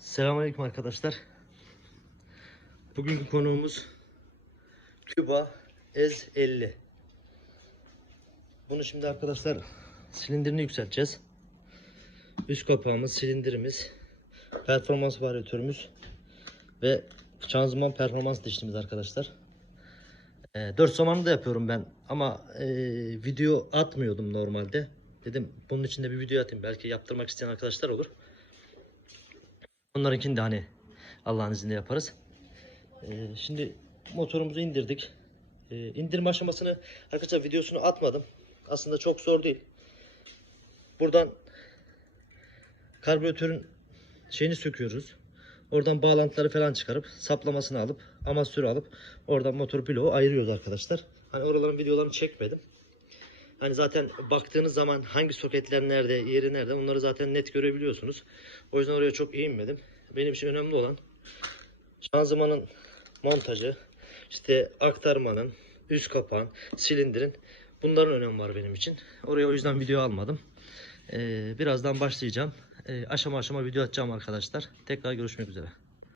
Selamünaleyküm arkadaşlar. Bugünkü konuğumuz Küba Ez50. Bunu şimdi arkadaşlar silindirini yükselteceğiz. Üst kapağımız, silindirimiz, performans varyatörümüz ve şanzıman performans dişlimiz arkadaşlar. E, 4 zamanlı da yapıyorum ben ama e, video atmıyordum normalde. Dedim bunun için de bir video atayım. Belki yaptırmak isteyen arkadaşlar olur. Onlarınkini de hani Allah'ın izniyle yaparız. Ee, şimdi motorumuzu indirdik. Ee, indirme aşamasını arkadaşlar videosunu atmadım. Aslında çok zor değil. Buradan karbüratörün şeyini söküyoruz. Oradan bağlantıları falan çıkarıp saplamasını alıp amasörü alıp oradan motor bloğu ayırıyoruz arkadaşlar. Hani oraların videolarını çekmedim. Hani zaten baktığınız zaman hangi soketler nerede, yeri nerede onları zaten net görebiliyorsunuz. O yüzden oraya çok eğilmedim. Benim için önemli olan şanzımanın montajı, işte aktarmanın, üst kapağın, silindirin bunların önemi var benim için. Oraya o yüzden video almadım. Ee, birazdan başlayacağım. Ee, aşama aşama video atacağım arkadaşlar. Tekrar görüşmek üzere.